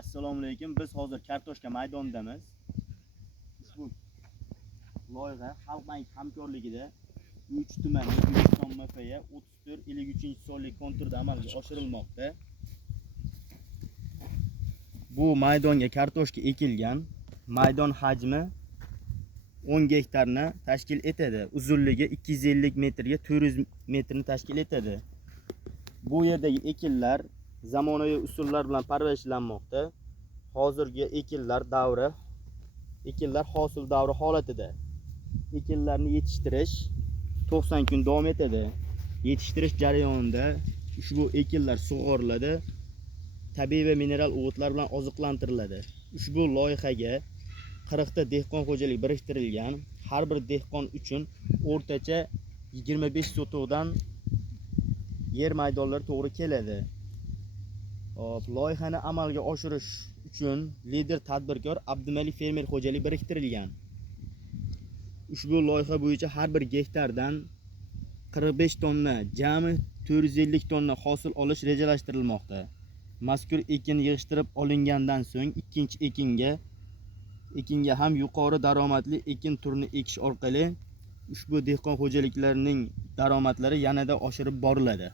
Assalomu alaykum. Biz hozir kartoshka maydonidamiz. Ushbu loyiha Xalq banki hamkorligida 3 tumani O'zbekiston MFga 34-53 konturda amalga oshirilmoqda. Bu maydonga kartoshka ekilgan. Maydon hajmi 10 gektarni tashkil etadi. Uzunligi 250 metrga 400 metrni tashkil etadi. Bu yerdagi ekinlar zamonaviy usullar bilan parvarishlanmoqda. Hozirgi ekinlar hosil davri holatida. Ekinlarni yetishtirish 90 kun davom etadi. Yetishtirish jarayonida ushbu ekinlar sug'oriladi, tabiiy va mineral o'g'itlar bilan oziqlantiriladi. Ushbu loyihaga 40 ta dehqon xo'jalik biriktirilgan. Har bir dehqon uchun o'rtacha 25 sotuvdan yer maydonlari to'g'ri keladi. Loyihani amalga oshirish uchun lider tadbirkor Abdumalik fermer xo'jalik biriktirilgan. Ushbu loyiha bo'yicha har bir gektardan 45 tonna, jami 450 tonna hosil olish rejalashtirilmoqda. Mazkur ekin yig'ishtirib olingandan so'ng ikkinchi ekinga ham yuqori daromadli ekin turini ekish orqali ushbu dehqon xo'jaliklarining daromadlari yanada oshirib boriladi.